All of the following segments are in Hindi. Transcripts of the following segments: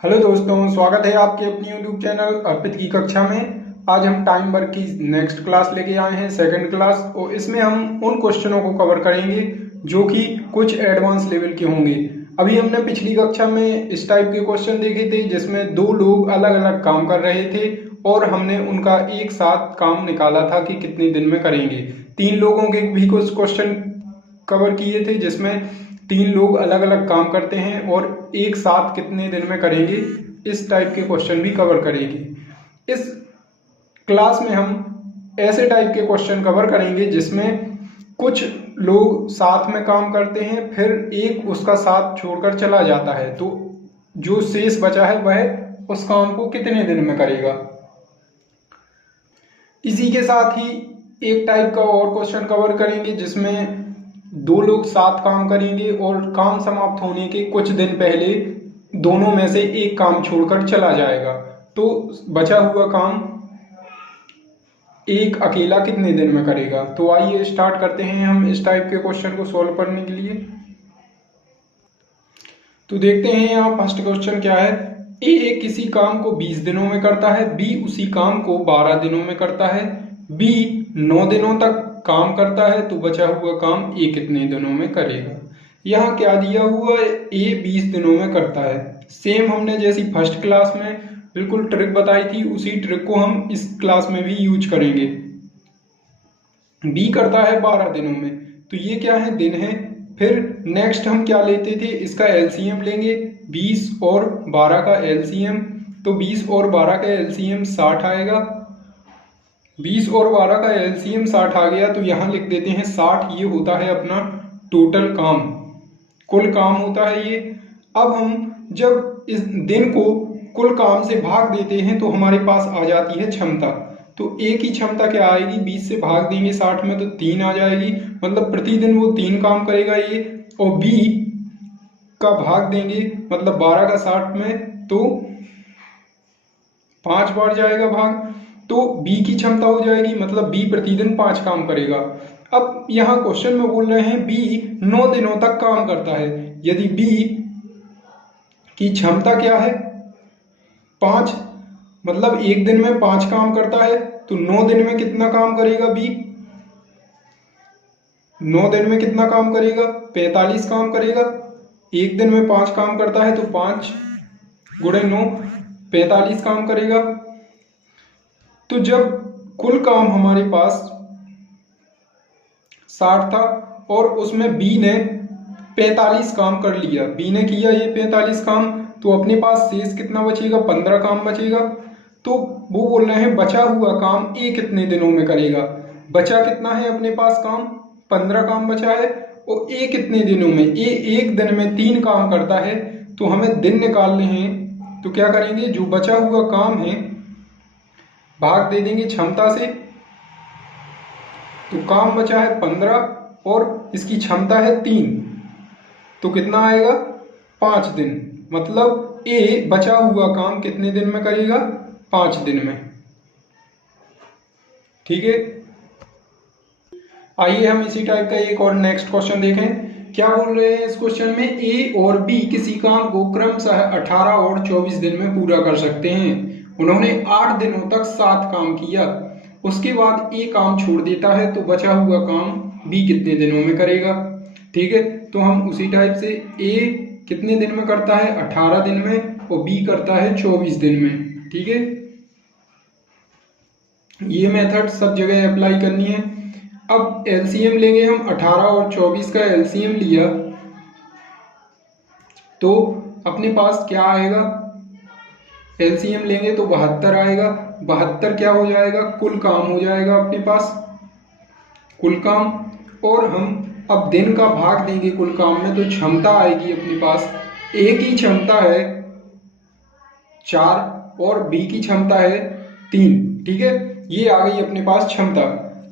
हेलो दोस्तों, स्वागत है आपके अपनी यूट्यूब चैनल अर्पित की कक्षा में। आज हम टाइम वर्क की नेक्स्ट क्लास लेके आए हैं, सेकंड क्लास। और इसमें हम उन क्वेश्चनों को कवर करेंगे जो कि कुछ एडवांस लेवल के होंगे। अभी हमने पिछली कक्षा में इस टाइप के क्वेश्चन देखे थे जिसमें दो लोग अलग अलग काम कर रहे थे और हमने उनका एक साथ काम निकाला था कि कितने दिन में करेंगे। तीन लोगों के भी कुछ क्वेश्चन कवर किए थे जिसमें तीन लोग अलग अलग काम करते हैं और एक साथ कितने दिन में करेंगे, इस टाइप के क्वेश्चन भी कवर करेंगे। इस क्लास में हम ऐसे टाइप के क्वेश्चन कवर करेंगे जिसमें कुछ लोग साथ में काम करते हैं, फिर एक उसका साथ छोड़कर चला जाता है, तो जो शेष बचा है वह उस काम को कितने दिन में करेगा। इसी के साथ ही एक टाइप का और क्वेश्चन कवर करेंगे जिसमें दो लोग साथ काम करेंगे और काम समाप्त होने के कुछ दिन पहले दोनों में से एक काम छोड़कर चला जाएगा, तो बचा हुआ काम एक अकेला कितने दिन में करेगा। तो आइए स्टार्ट करते हैं हम इस टाइप के क्वेश्चन को सॉल्व करने के लिए। तो देखते हैं यहाँ फर्स्ट क्वेश्चन क्या है। ए किसी काम को 20 दिनों में करता है, बी उसी काम को 12 दिनों में करता है, बी 9 दिनों तक काम करता है, तो बचा हुआ काम ए कितने दिनों में करेगा। यहाँ क्या दिया हुआ है, ए 20 दिनों में करता है। सेम हमने जैसी फर्स्ट क्लास में बिल्कुल ट्रिक बताई थी, उसी ट्रिक को हम इस क्लास में भी यूज करेंगे। बी करता है 12 दिनों में, तो ये क्या है, दिन है। फिर नेक्स्ट हम क्या लेते थे, इसका एलसीएम लेंगे, 20 और 12 का एलसीएम। तो 20 और 12 का एलसीएम 60 आएगा। 20 और 12 का एलसीएम 60 आ गया, तो यहाँ लिख देते हैं 60। ये होता है अपना टोटल काम, कुल काम होता है ये। अब हम जब इस दिन को कुल काम से भाग देते हैं तो हमारे पास आ जाती है क्षमता। तो ए की क्षमता क्या आएगी, 20 से भाग देंगे 60 में तो 3 आ जाएगी, मतलब प्रतिदिन वो 3 काम करेगा ये। और बी का भाग देंगे मतलब 12 का 60 में तो 5 बार जाएगा भाग, तो बी की क्षमता हो जाएगी, मतलब बी प्रतिदिन 5 काम करेगा। अब यहाँ क्वेश्चन में बोल रहे हैं बी 9 दिनों तक काम करता है। यदि बी की क्षमता क्या है 5, मतलब एक दिन में 5 काम करता है, तो 9 दिन में कितना काम करेगा बी, 9 दिन में कितना काम करेगा, 45 काम करेगा। एक दिन में 5 काम करता है तो 5 गुणे 9 45 काम करेगा। तो जब कुल काम हमारे पास 60 था और उसमें बी ने 45 काम कर लिया, बी ने किया ये 45 काम, तो अपने पास शेष कितना बचेगा, 15 काम बचेगा। तो वो बोल रहे हैं बचा हुआ काम ए कितने दिनों में करेगा। बचा कितना है अपने पास काम, 15 काम बचा है, और ए कितने दिनों में, ए एक दिन में 3 काम करता है, तो हमें दिन निकालने हैं। तो क्या करेंगे, जो बचा हुआ काम है भाग दे देंगे क्षमता से, तो काम बचा है 15 और इसकी क्षमता है 3, तो कितना आएगा 5 दिन। मतलब ए बचा हुआ काम कितने दिन में करेगा, 5 दिन में। ठीक है, आइए हम इसी टाइप का एक और नेक्स्ट क्वेश्चन देखें। क्या बोल रहे हैं इस क्वेश्चन में, ए और बी किसी काम को क्रमशः 18 और 24 दिन में पूरा कर सकते हैं। उन्होंने 8 दिनों तक 7 काम किया, उसके बाद ए काम छोड़ देता है, तो बचा हुआ काम बी कितने दिनों में करेगा। ठीक है, तो हम उसी टाइप से ए कितने दिन में करता है, 18 दिन में, और बी करता है 24 दिन में। ठीक है, ये मेथड सब जगह अप्लाई करनी है। अब एलसीएम लेंगे हम, 18 और 24 का एलसीएम लिया तो अपने पास क्या आएगा, एलसीएम लेंगे तो 72 आएगा। 72 क्या हो जाएगा, कुल काम हो जाएगा अपने पास, कुल काम। और हम अब दिन का भाग देंगे कुल काम में, तो क्षमता आएगी अपने पास, ए की क्षमता है 4 और बी की क्षमता है 3। ठीक है, ये आ गई अपने पास क्षमता।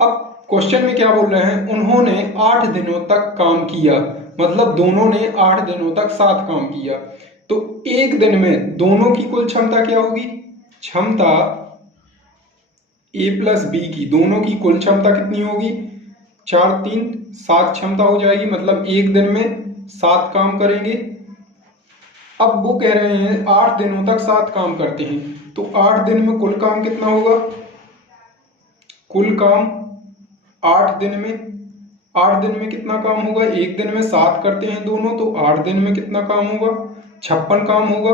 अब क्वेश्चन में क्या बोल रहे हैं, उन्होंने 8 दिनों तक काम किया, मतलब दोनों ने 8 दिनों तक 7 काम किया, तो एक दिन में दोनों की कुल क्षमता क्या होगी, क्षमता ए प्लस बी की, दोनों की कुल क्षमता कितनी होगी, 4 3 7 क्षमता हो जाएगी, मतलब एक दिन में 7 काम करेंगे। अब वो कह रहे हैं 8 दिनों तक 7 काम करते हैं, तो 8 दिन में कुल काम कितना होगा? कुल काम 8 दिन में, 8 दिन में कितना काम होगा? एक दिन में 7 करते हैं दोनों, तो 8 दिन में कितना काम होगा? 56 काम होगा।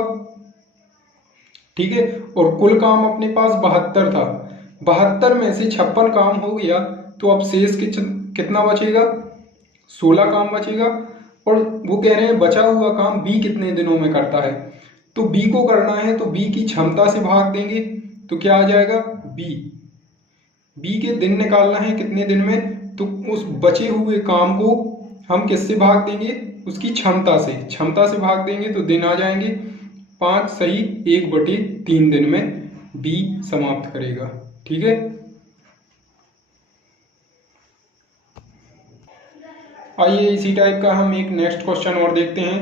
ठीक है, और कुल काम अपने पास 72 था, 72 में से 56 काम हो गया, तो अब शेष कितना बचेगा? 16 काम बचेगा। और वो कह रहे हैं बचा हुआ काम बी कितने दिनों में करता है, तो बी को करना है तो बी की क्षमता से भाग देंगे, तो क्या आ जाएगा? बी के दिन निकालना है कितने दिन में, तो उस बचे हुए काम को हम किससे भाग देंगे? उसकी क्षमता से भाग देंगे, तो दिन आ जाएंगे 5 सही 1/3 दिन में बी समाप्त करेगा। ठीक है, आइए इसी टाइप का हम एक नेक्स्ट क्वेश्चन और देखते हैं।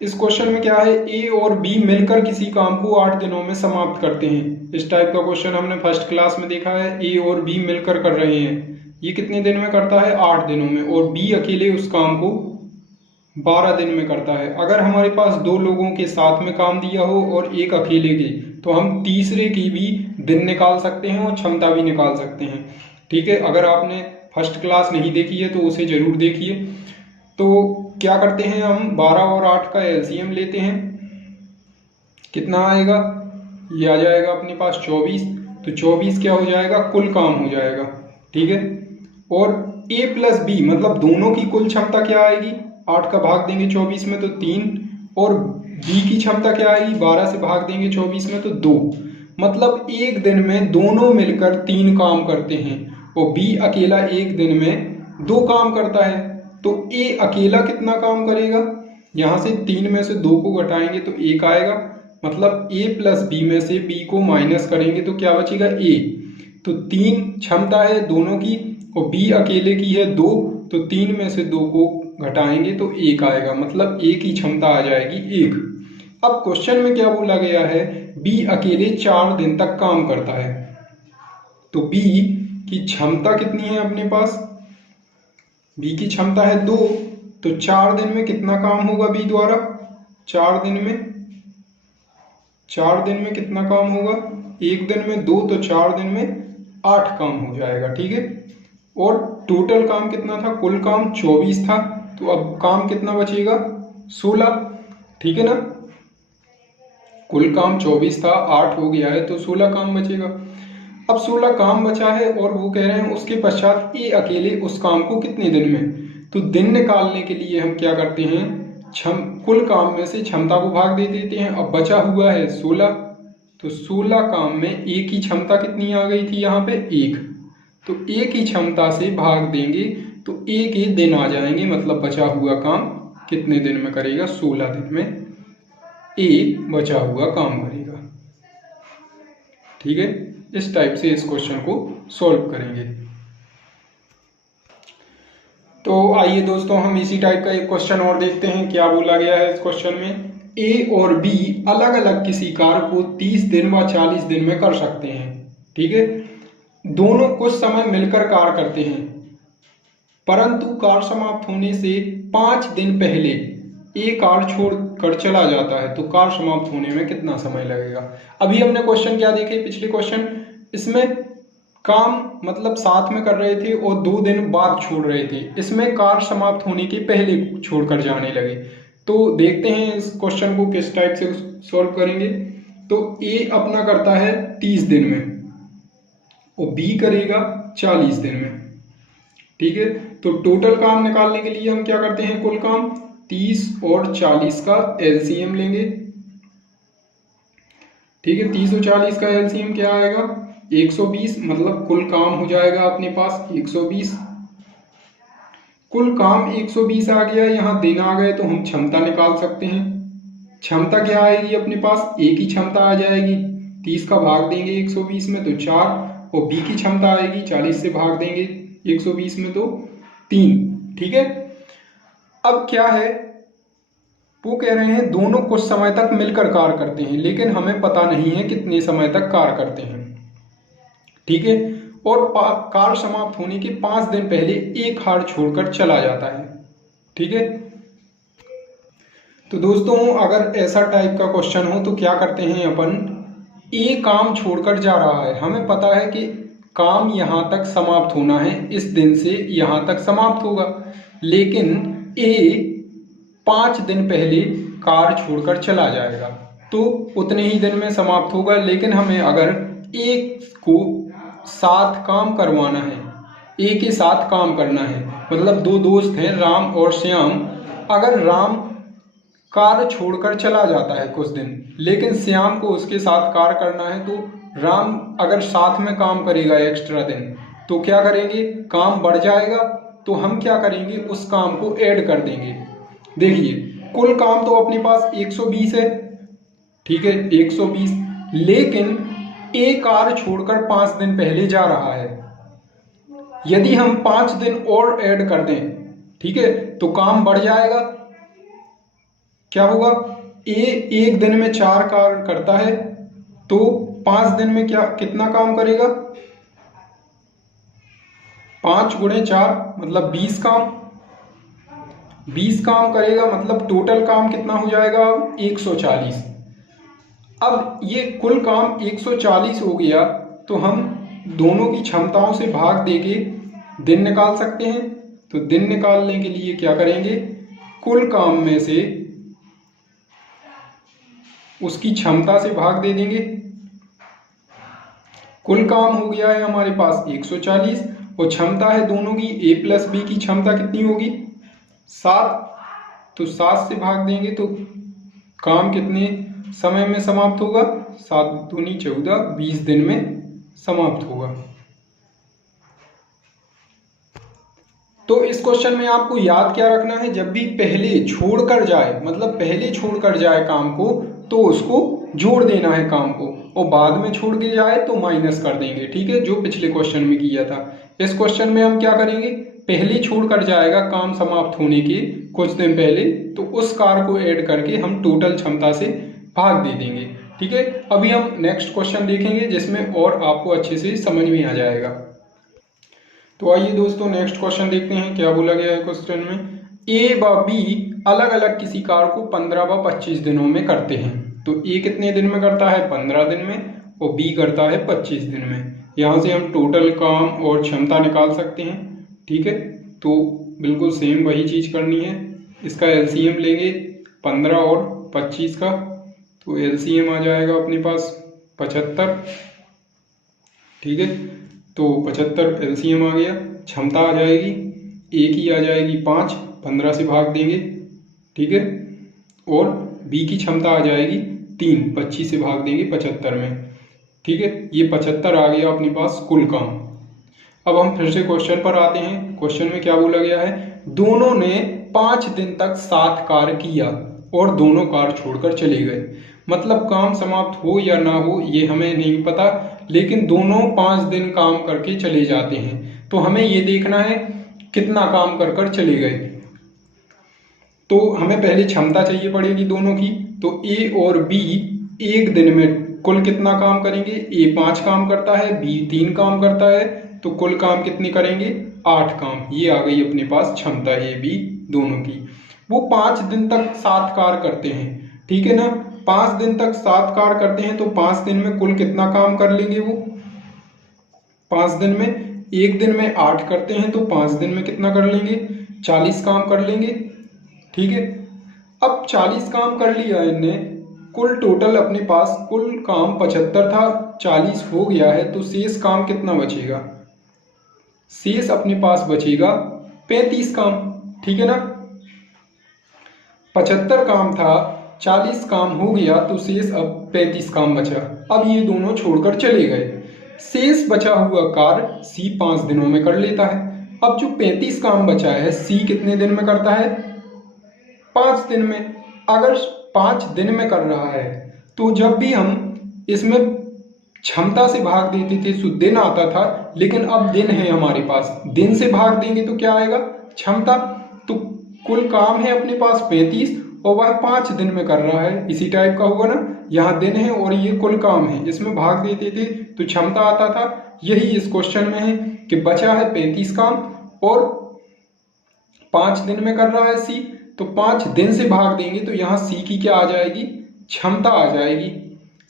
इस क्वेश्चन में क्या है, ए और बी मिलकर किसी काम को 8 दिनों में समाप्त करते हैं। इस टाइप का क्वेश्चन हमने फर्स्ट क्लास में देखा है। ए और बी मिलकर कर रहे हैं, ये कितने दिन में करता है? 8 दिनों में, और बी अकेले उस काम को 12 दिन में करता है। अगर हमारे पास 2 लोगों के साथ में काम दिया हो और एक अकेले की, तो हम तीसरे की भी दिन निकाल सकते हैं और क्षमता भी निकाल सकते हैं। ठीक है, अगर आपने फर्स्ट क्लास नहीं देखी है तो उसे जरूर देखिए। तो क्या करते हैं, हम 12 और 8 का एलसीएम लेते हैं, कितना आएगा? ये आ जाएगा अपने पास 24, तो 24 क्या हो जाएगा? कुल काम हो जाएगा। ठीक है, और ए प्लस बी मतलब दोनों की कुल क्षमता क्या आएगी? 8 का भाग देंगे 24 में तो 3, और बी की क्षमता क्या आएगी? 12 से भाग देंगे 24 में तो 2। मतलब एक दिन में दोनों मिलकर 3 काम करते हैं, और बी अकेला एक दिन में 2 काम करता है। तो ए अकेला कितना काम करेगा? यहाँ से 3 में से 2 को घटाएंगे तो 1 आएगा, मतलब ए प्लस बी में से बी को माइनस करेंगे तो क्या बचेगा? ए। तो 3 क्षमता है दोनों की, और बी अकेले की है 2, तो 3 में से 2 को घटाएंगे तो 1 आएगा, मतलब ए की क्षमता आ जाएगी 1। अब क्वेश्चन में क्या बोला गया है, बी अकेले 4 दिन तक काम करता है, तो बी की क्षमता कितनी है अपने पास? बी की क्षमता है 2, तो 4 दिन में कितना काम होगा बी द्वारा? 4 दिन में कितना काम होगा? एक दिन में 2, तो 4 दिन में 8 काम हो जाएगा। ठीक है, और टोटल काम कितना था? कुल काम 24 था, तो अब काम कितना बचेगा? 16। ठीक है ना, कुल काम 24 था, 8 हो गया है, तो 16 काम बचेगा। अब 16 काम बचा है, और वो कह रहे हैं उसके पश्चात ए अकेले उस काम को कितने दिन में, तो दिन निकालने के लिए हम क्या करते हैं, कुल काम में से क्षमता को भाग दे देते हैं। अब बचा हुआ है 16, तो 16 काम में ए की क्षमता कितनी आ गई थी यहाँ पे? 1, तो ए की क्षमता से भाग देंगे तो ए के दिन आ जाएंगे, मतलब बचा हुआ काम कितने दिन में करेगा? 16 दिन में ए बचा हुआ काम करेगा। ठीक है, इस टाइप से इस क्वेश्चन को सॉल्व करेंगे। तो आइए दोस्तों हम इसी टाइप का एक क्वेश्चन और देखते हैं, क्या बोला गया है इस क्वेश्चन में। ए और बी अलग अलग किसी कार्य को 30 दिन व 40 दिन में कर सकते हैं। ठीक है, दोनों कुछ समय मिलकर कार्य करते हैं, परंतु कार्य समाप्त होने से 5 दिन पहले ए कार्य छोड़कर चला जाता है, तो कार्य समाप्त होने में कितना समय लगेगा? अभी हमने क्वेश्चन क्या देखे, पिछले क्वेश्चन, इसमें काम मतलब साथ में कर रहे थे और 2 दिन बाद छोड़ रहे थे, इसमें कार्य समाप्त होने के पहले छोड़कर जाने लगे। तो देखते हैं इस क्वेश्चन को किस टाइप से सॉल्व करेंगे। तो ए अपना करता है 30 दिन में और बी करेगा 40 दिन में। ठीक है, तो टोटल काम निकालने के लिए हम क्या करते हैं, कुल काम 30 और 40 का एलसीएम लेंगे। ठीक है, 30 और 40 का एलसीएम क्या आएगा? 120, मतलब कुल काम हो जाएगा अपने पास 120। कुल काम 120 आ गया, यहाँ दिन आ गए तो हम क्षमता निकाल सकते हैं। क्षमता क्या आएगी अपने पास? ए की क्षमता आ जाएगी, 30 का भाग देंगे 120 में तो 4, और बी की क्षमता आएगी 40 से भाग देंगे 120 में तो 3। ठीक है, अब क्या है, वो कह रहे हैं दोनों कुछ समय तक मिलकर कार्य करते हैं, लेकिन हमें पता नहीं है कितने समय तक कार्य करते हैं। ठीक है, और कार्य समाप्त होने के 5 दिन पहले एक हार छोड़कर चला जाता है। ठीक है, तो दोस्तों अगर ऐसा टाइप का क्वेश्चन हो तो क्या करते हैं अपन, ए काम छोड़कर जा रहा है, हमें पता है कि काम यहाँ तक समाप्त होना है, इस दिन से यहाँ तक समाप्त होगा, लेकिन ए 5 दिन पहले कार छोड़कर चला जाएगा तो उतने ही दिन में समाप्त होगा। लेकिन हमें अगर ए को साथ काम करवाना है, ए के साथ काम करना है, मतलब दो दोस्त हैं राम और श्याम, अगर राम कार छोड़कर चला जाता है कुछ दिन, लेकिन श्याम को उसके साथ कार करना है, तो राम अगर साथ में काम करेगा एक्स्ट्रा दिन तो क्या करेंगे, काम बढ़ जाएगा। तो हम क्या करेंगे, उस काम को ऐड कर देंगे। देखिए कुल काम तो अपने पास 120 है, ठीक है 120, लेकिन ए कार छोड़कर 5 दिन पहले जा रहा है। यदि हम 5 दिन और ऐड कर दें, ठीक है, तो काम बढ़ जाएगा। क्या होगा, ए एक दिन में 4 कार करता है तो 5 दिन में क्या कितना काम करेगा, 5 गुणे 4 मतलब 20 काम, 20 काम करेगा, मतलब टोटल काम कितना हो जाएगा अब 140। अब ये कुल काम 140 हो गया तो हम दोनों की क्षमताओं से भाग देके दिन निकाल सकते हैं। तो दिन निकालने के लिए क्या करेंगे, कुल काम में से उसकी क्षमता से भाग दे देंगे। कुल काम हो गया है हमारे पास 140 और क्षमता है दोनों की, ए प्लस बी की क्षमता कितनी होगी 7, तो 7 से भाग देंगे तो काम कितने समय में समाप्त होगा, 7 दूनी 14, 20 दिन में समाप्त होगा। तो इस क्वेश्चन में आपको याद क्या रखना है, जब भी पहले छोड़कर जाए, मतलब पहले छोड़कर जाए काम को तो उसको जोड़ देना है काम को, और बाद में छोड़ के जाए तो माइनस कर देंगे, ठीक है, जो पिछले क्वेश्चन में किया था। इस क्वेश्चन में हम क्या करेंगे, पहले छोड़कर जाएगा काम समाप्त होने के कुछ दिन पहले, तो उस कार को ऐड करके हम टोटल क्षमता से भाग दे देंगे, ठीक है। अभी हम नेक्स्ट क्वेश्चन देखेंगे जिसमें और आपको अच्छे से समझ में आ जाएगा। तो आइए दोस्तों नेक्स्ट क्वेश्चन देखते हैं क्या बोला गया है क्वेश्चन में। ए व बी अलग अलग किसी कार को 15 व 25 दिनों में करते हैं। तो ए कितने दिन में करता है, 15 दिन में, और बी करता है 25 दिन में। यहाँ से हम टोटल काम और क्षमता निकाल सकते हैं, ठीक है। तो बिल्कुल सेम वही चीज़ करनी है। इसका एलसीएम लेंगे 15 और 25 का, तो एलसीएम आ जाएगा अपने पास 75, ठीक है। तो 75 एलसीएम आ गया। क्षमता आ जाएगी ए की आ जाएगी 5, 15 से भाग देंगे, ठीक है, और बी की क्षमता आ जाएगी 3, 25 से भाग देंगे 75 में, ठीक है। ये 75 आ गया अपने पास कुल काम। अब हम फिर से क्वेश्चन पर आते हैं। क्वेश्चन में क्या बोला गया है, दोनों ने 5 दिन तक साथ कार्य किया और दोनों कार छोड़कर चले गए। मतलब काम समाप्त हो या ना हो ये हमें नहीं पता, लेकिन दोनों 5 दिन काम करके चले जाते हैं। तो हमें ये देखना है कितना काम कर कर चले गए। तो हमें पहले क्षमता चाहिए पड़ेगी दोनों की। तो ए और बी एक दिन में कुल कितना काम करेंगे, ए 5 काम करता है, बी 3 काम करता है, तो कुल काम कितने करेंगे 8 काम। ये आ गई अपने पास क्षमता ए बी दोनों की। वो 5 दिन तक साथ कार्य करते हैं, ठीक है ना। 5 दिन तक साथ कार्य करते हैं तो 5 दिन में कुल कितना काम कर लेंगे वो 5 दिन में, एक दिन में 8 करते हैं तो 5 दिन में कितना कर लेंगे 40 काम कर लेंगे, ठीक है। अब 40 काम कर लिया इनने, कुल टोटल अपने पास कुल काम 75 था, 40 हो गया है, तो शेष काम कितना बचेगा, शेष अपने पास बचेगा 35 काम, ठीक है ना। 75 काम था, 40 काम हो गया, तो शेष अब 35 काम बचा। अब ये दोनों छोड़कर चले गए। शेष बचा हुआ कार्य सी 5 दिनों में कर लेता है। अब जो 35 काम बचा है सी कितने दिन में करता है 5 दिन में। अगर 5 दिन में कर रहा है तो जब भी हम इसमें क्षमता से भाग देते थे तो दिन आता था, लेकिन अब दिन है हमारे पास, दिन से भाग देंगे तो क्या आएगा क्षमता। तो कुल काम है अपने पास 35 और वह 5 दिन में कर रहा है, इसी टाइप का होगा ना। यहाँ दिन है और ये कुल काम है, इसमें भाग देते थे तो क्षमता आता था। यही इस क्वेश्चन में है कि बचा है 35 काम और 5 दिन में कर रहा है सी, तो 5 दिन से भाग देंगे तो यहाँ सी की क्या आ जाएगी, क्षमता आ जाएगी।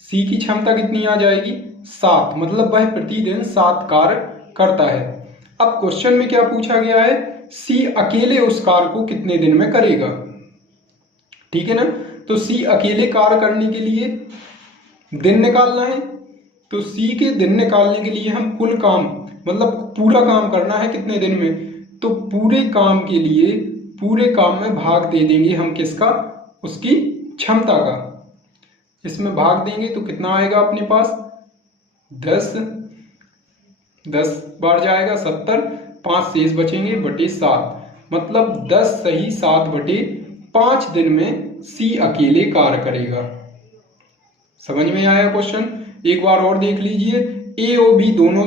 सी की क्षमता कितनी आ जाएगी, 7, मतलब वह प्रतिदिन 7 कार्य करता है। अब क्वेश्चन में क्या पूछा गया है, सी अकेले उस कार्य को कितने दिन में करेगा, ठीक है ना। तो सी अकेले कार्य करने के लिए दिन निकालना है, तो सी के दिन निकालने के लिए हम कुल काम मतलब पूरा काम करना है कितने दिन में, तो पूरे काम के लिए पूरे काम में भाग दे देंगे हम किसका, उसकी क्षमता का। इसमें भाग देंगे तो कितना आएगा अपने पास, 10 बार जाएगा 70, 5 शेष बचेंगे बटे 7, मतलब 10 सही 7 बटे 5 दिन में सी अकेले कार्य करेगा। समझ में आया क्वेश्चन। एक बार और देख लीजिए, ए और बी दोनों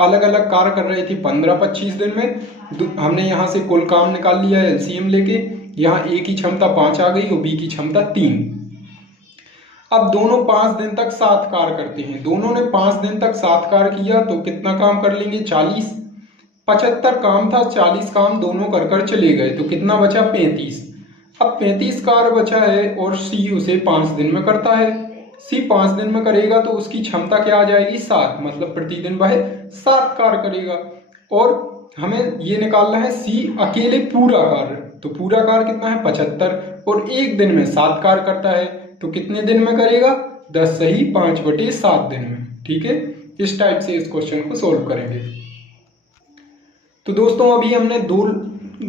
अलग अलग कार्य कर रहे थे 15-25 दिन में। हमने यहाँ से कुल काम निकाल लिया है एलसीएम लेके, यहाँ ए की क्षमता 5 आ गई और बी की क्षमता 3। अब दोनों 5 दिन तक 7 कार्य करते हैं, दोनों ने 5 दिन तक 7 कार्य किया तो कितना काम कर लेंगे, 40। 75 काम था, 40 काम दोनों कर कर चले गए तो कितना बचा, 35। अब 35 कार्य बचा है और सी उसे 5 दिन में करता है। सी 5 दिन में करेगा तो उसकी क्षमता क्या आ जाएगी, 7, मतलब प्रतिदिन वह 7 कार्य करेगा। और हमें ये निकालना है सी अकेले पूरा कार्य, तो पूरा कार्य कितना है 75, और एक दिन में 7 कार्य करता है तो कितने दिन में करेगा, 10 सही 5 बटे 7 दिन में। ठीक है, इस टाइप से इस क्वेश्चन को सोल्व करेंगे। तो दोस्तों अभी हमने 2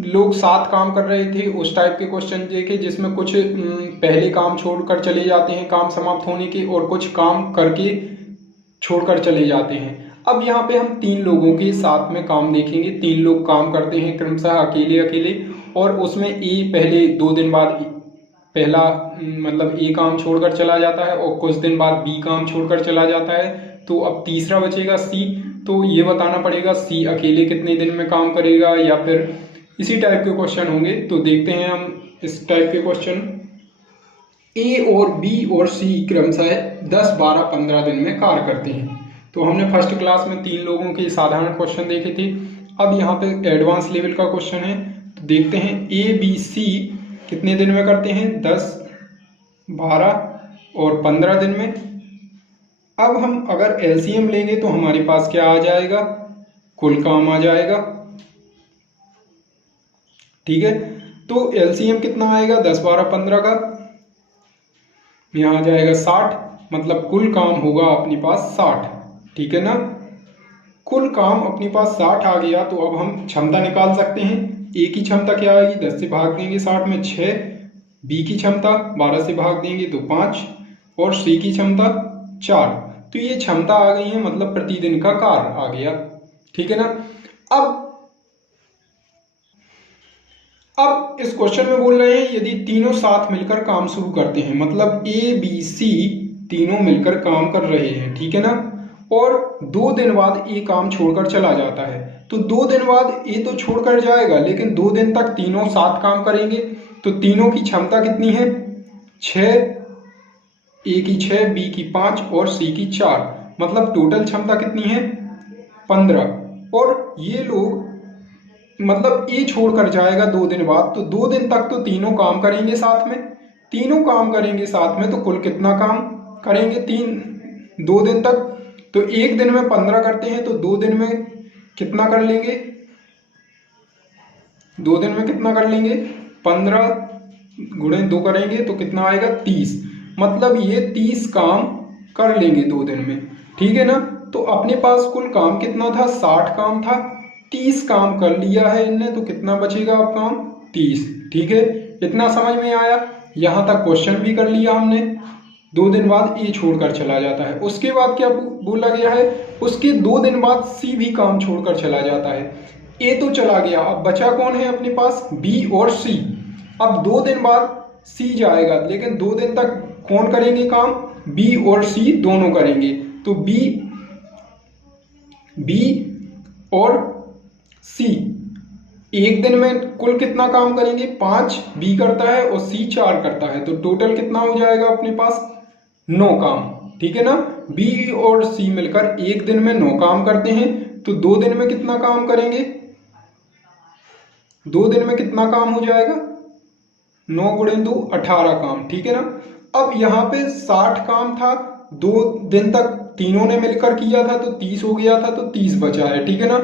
लोग 7 काम कर रहे थे उस टाइप के क्वेश्चन देखे, जिसमें कुछ पहले काम छोड़कर चले जाते हैं काम समाप्त होने के, और कुछ काम करके छोड़कर चले जाते हैं। अब यहाँ पे हम 3 लोगों के साथ में काम देखेंगे। 3 लोग काम करते हैं क्रमशः अकेले अकेले, और उसमें ए पहले 2 दिन बाद पहला मतलब ए काम छोड़कर चला जाता है, और कुछ दिन बाद बी काम छोड़कर चला जाता है। तो अब तीसरा बचेगा सी। तो ये बताना पड़ेगा सी अकेले कितने दिन में काम करेगा, या फिर इसी टाइप के क्वेश्चन होंगे। तो देखते हैं हम इस टाइप के क्वेश्चन। ए और बी और सी क्रमशः 10, 12, 15 दिन में कार्य करते हैं। तो हमने फर्स्ट क्लास में 3 लोगों के साधारण क्वेश्चन देखे थे। अब यहाँ पे एडवांस लेवल का क्वेश्चन है, तो देखते हैं ए बी सी कितने दिन में करते हैं, 10, 12 और 15 दिन में। अब हम अगर एलसीएम लेंगे तो हमारे पास क्या आ जाएगा, कुल काम आ जाएगा। ठीक है, तो एलसीएम कितना आएगा, 10, 12, 15 का, यहाँ आ जाएगा 60, मतलब कुल काम होगा अपने पास 60। ठीक है ना, कुल काम अपने पास 60 आ गया। तो अब हम क्षमता निकाल सकते हैं। ए की क्षमता क्या आएगी, 10 से भाग देंगे 60 में 6, बी की क्षमता 12 से भाग देंगे तो 5, और सी की क्षमता 4। तो ये क्षमता आ गई है, मतलब प्रतिदिन का कार्य आ गया। ठीक है ना। अब इस क्वेश्चन में बोल रहे हैं यदि तीनों साथ मिलकर काम शुरू करते हैं, मतलब ए बी सी तीनों मिलकर काम कर रहे हैं, ठीक है ना, और 2 दिन बाद ए काम छोड़कर चला जाता है। तो 2 दिन बाद ए तो छोड़कर जाएगा, लेकिन 2 दिन तक तीनों साथ काम करेंगे। तो तीनों की क्षमता कितनी है, 6, ए की 6, बी की 5 और सी की 4, मतलब टोटल क्षमता कितनी है, 15। और ये लोग मतलब ए छोड़कर जाएगा 2 दिन बाद, तो 2 दिन तक तो तीनों काम करेंगे साथ में। तीनों काम करेंगे साथ में तो कुल कितना काम करेंगे, 2 दिन तक। तो एक दिन में 15 करते हैं, तो 2 दिन में कितना कर लेंगे, 2 दिन में कितना कर लेंगे, 15 गुणे 2 करेंगे तो कितना आएगा, 30। मतलब ये 30 काम कर लेंगे 2 दिन में। ठीक है ना। तो अपने पास कुल काम कितना था, 60 काम था, 30 काम कर लिया है इनने, तो कितना बचेगा अब काम, 30। ठीक है, इतना समझ में आया। यहाँ तक क्वेश्चन भी कर लिया हमने। 2 दिन बाद ए छोड़कर चला जाता है। उसके बाद क्या बोला गया है, उसके 2 दिन बाद सी भी काम छोड़कर चला जाता है। ए तो चला गया, अब बचा कौन है अपने पास, बी और सी। अब 2 दिन बाद सी जाएगा, लेकिन 2 दिन तक कौन करेंगे काम, बी और सी दोनों करेंगे। तो बी और सी एक दिन में कुल कितना काम करेंगे, 5 बी करता है और सी 4 करता है। तो टोटल कितना हो जाएगा अपने पास, 9 काम। ठीक है ना। बी और सी मिलकर एक दिन में 9 काम करते हैं। तो 2 दिन में कितना काम करेंगे, 2 दिन में कितना काम हो जाएगा, 9 गुणे 2 18 काम, ठीक है ना। अब यहाँ पे 60 काम था, 2 दिन तक तीनों ने मिलकर किया था तो 30 हो गया था, तो 30 बचा है, ठीक है ना।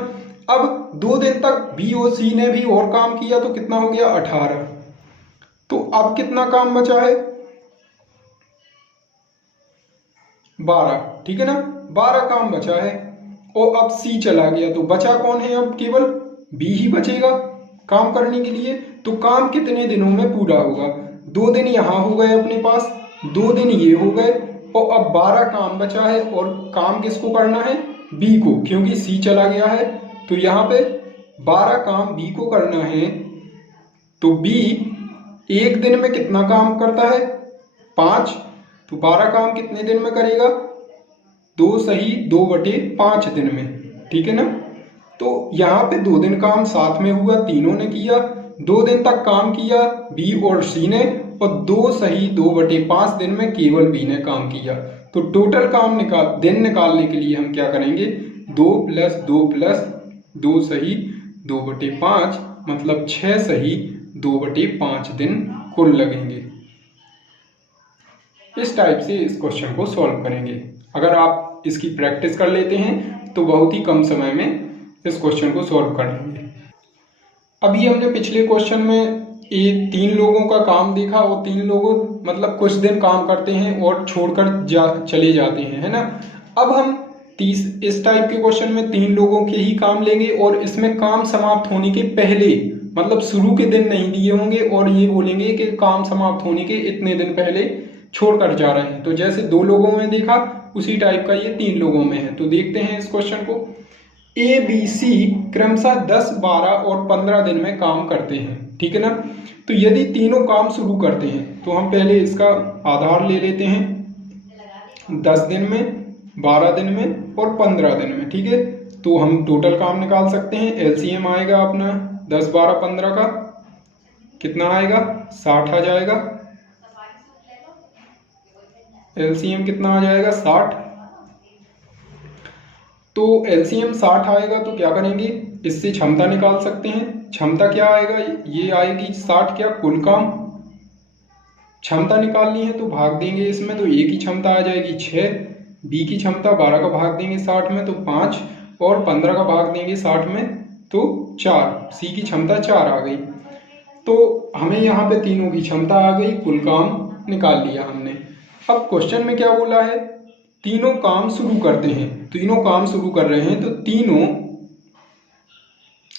अब 2 दिन तक बी और सी ने भी और काम किया तो कितना हो गया 18। तो अब कितना काम बचा है 12, ठीक है ना, 12 काम बचा है। और अब सी चला गया तो बचा कौन है, अब केवल बी ही बचेगा काम करने के लिए। तो काम कितने दिनों में पूरा होगा, 2 दिन यहाँ हो गए अपने पास, 2 दिन ये हो गए, और अब 12 काम बचा है। और काम किसको करना है, बी को, क्योंकि सी चला गया है। तो यहाँ पे 12 काम बी को करना है। तो बी एक दिन में कितना काम करता है 5, तो 12 काम कितने दिन में करेगा, 2 सही 2/5 दिन में, ठीक है ना। तो यहाँ पे 2 दिन काम साथ में हुआ, तीनों ने किया, 2 दिन तक काम किया बी और सी ने, और 2 सही 2/5 दिन में केवल बी ने काम किया। तो टोटल काम दिन निकालने के लिए हम क्या करेंगे, 2 + 2 + 2 सही 2/5, मतलब 6 सही 2/5 दिन कुल लगेंगे। इस टाइप से इस क्वेश्चन को सॉल्व करेंगे। अगर आप इसकी प्रैक्टिस कर लेते हैं तो बहुत ही कम समय में इस क्वेश्चन को सॉल्व कर लेंगे। अभी हमने पिछले क्वेश्चन में 3 लोगों का काम देखा, और 3 लोगों मतलब कुछ दिन काम करते हैं और छोड़कर चले जाते हैं, है ना। अब हम इस टाइप के क्वेश्चन में 3 लोगों के ही काम लेंगे, और इसमें काम समाप्त होने के पहले, मतलब शुरू के दिन नहीं दिए होंगे, और ये बोलेंगे कि काम समाप्त होने के इतने दिन पहले छोड़कर जा रहे हैं। तो जैसे 2 लोगों में देखा उसी टाइप का ये 3 लोगों में है। तो देखते हैं इस क्वेश्चन को। ए बी सी क्रमशः 10, 12 और 15 दिन में काम करते हैं, ठीक है ना। तो यदि तीनों काम शुरू करते हैं तो हम पहले इसका आधार ले लेते हैं, 10 दिन में, 12 दिन में और 15 दिन में, ठीक है। तो हम टोटल काम निकाल सकते हैं। एलसीएम आएगा अपना 10, 12, 15 का कितना आएगा 60 आ जाएगा। एलसीएम कितना आ जाएगा 60। तो एलसीएम 60 आएगा तो क्या करेंगे, इससे क्षमता निकाल सकते हैं। क्षमता क्या आएगा, ये आएगी 60 क्या कुल काम। क्षमता निकालनी है तो भाग देंगे इसमें, तो ए की क्षमता आ जाएगी 6, बी की क्षमता 12 का भाग देंगे 60 में तो 5, और 15 का भाग देंगे 60 में तो 4, सी की क्षमता 4 आ गई। तो हमें यहाँ पे तीनों की क्षमता आ गई, कुल काम निकाल लिया हमने। अब क्वेश्चन में क्या बोला है, तीनों काम शुरू करते हैं, तीनों काम शुरू कर रहे हैं, तो तीनों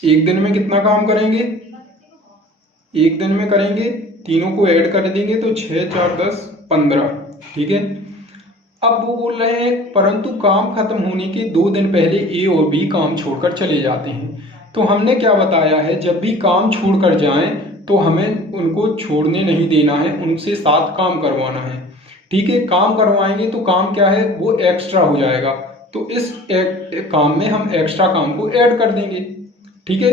एक दिन में कितना काम करेंगे, एक दिन में करेंगे, तीनों को ऐड कर देंगे तो 6, 4, 10, 15, ठीक है। अब वो बोल रहे हैं परंतु काम खत्म होने के 2 दिन पहले ए और बी काम छोड़कर चले जाते हैं। तो हमने क्या बताया है, जब भी काम छोड़कर जाएं तो हमें उनको छोड़ने नहीं देना है, उनसे साथ काम करवाना है, ठीक है। काम करवाएंगे तो काम क्या है वो एक्स्ट्रा हो जाएगा, तो इस काम में हम एक्स्ट्रा काम को ऐड कर देंगे, ठीक है।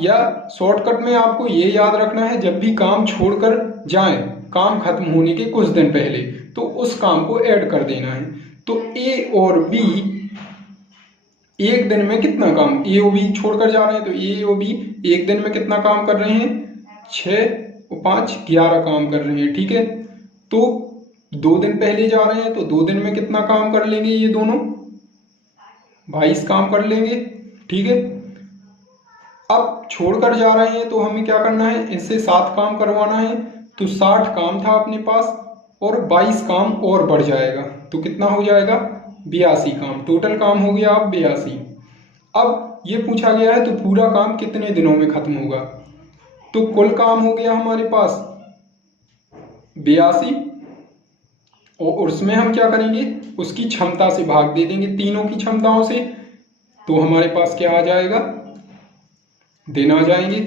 या शॉर्टकट में आपको ये याद रखना है, जब भी काम छोड़कर जाएं काम खत्म होने के कुछ दिन पहले, तो उस काम को ऐड कर देना है। तो ए और बी एक दिन में कितना काम, ए और बी छोड़कर जा रहे हैं तो ए और बी एक दिन में कितना काम कर रहे हैं, 6 और 5 11 काम कर रहे हैं, ठीक है। तो 2 दिन पहले जा रहे हैं तो 2 दिन में कितना काम कर लेंगे, ये दोनों 22 काम कर लेंगे, ठीक है। अब छोड़कर जा रहे हैं तो हमें क्या करना है, इनसे 7 काम करवाना है, तो 60 काम था अपने पास और 22 काम और बढ़ जाएगा, तो कितना हो जाएगा 82 काम। टोटल काम हो गया अब 82। अब ये पूछा गया है तो पूरा काम कितने दिनों में खत्म होगा, तो कुल काम हो गया हमारे पास 82, और उसमें हम क्या करेंगे, उसकी क्षमता से भाग दे देंगे, तीनों की क्षमताओं से, तो हमारे पास क्या आ जाएगा, दिन आ जाएंगे।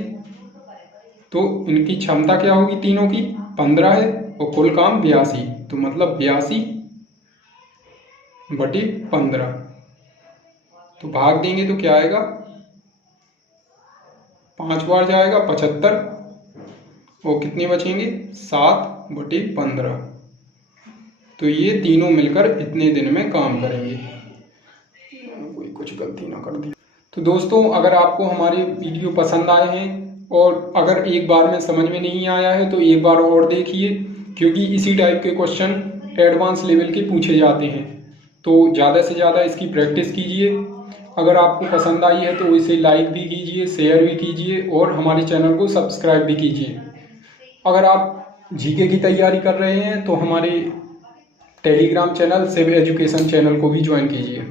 तो इनकी क्षमता क्या होगी तीनों की 15 है, और कुल काम 82, तो मतलब 82/15, तो भाग देंगे तो क्या आएगा, 5 बार जाएगा 75, और कितने बचेंगे 7/15। तो ये तीनों मिलकर इतने दिन में काम करेंगे। कोई कुछ गलती ना कर दे। तो दोस्तों अगर आपको हमारे वीडियो पसंद आए हैं और अगर एक बार में समझ में नहीं आया है तो एक बार और देखिए, क्योंकि इसी टाइप के क्वेश्चन एडवांस लेवल के पूछे जाते हैं। तो ज़्यादा से ज़्यादा इसकी प्रैक्टिस कीजिए। अगर आपको पसंद आई है तो इसे लाइक भी कीजिए, शेयर भी कीजिए और हमारे चैनल को सब्सक्राइब भी कीजिए। अगर आप जीके की तैयारी कर रहे हैं तो हमारे Telegram channel Shiv education channel को भी ज्वाइन कीजिए।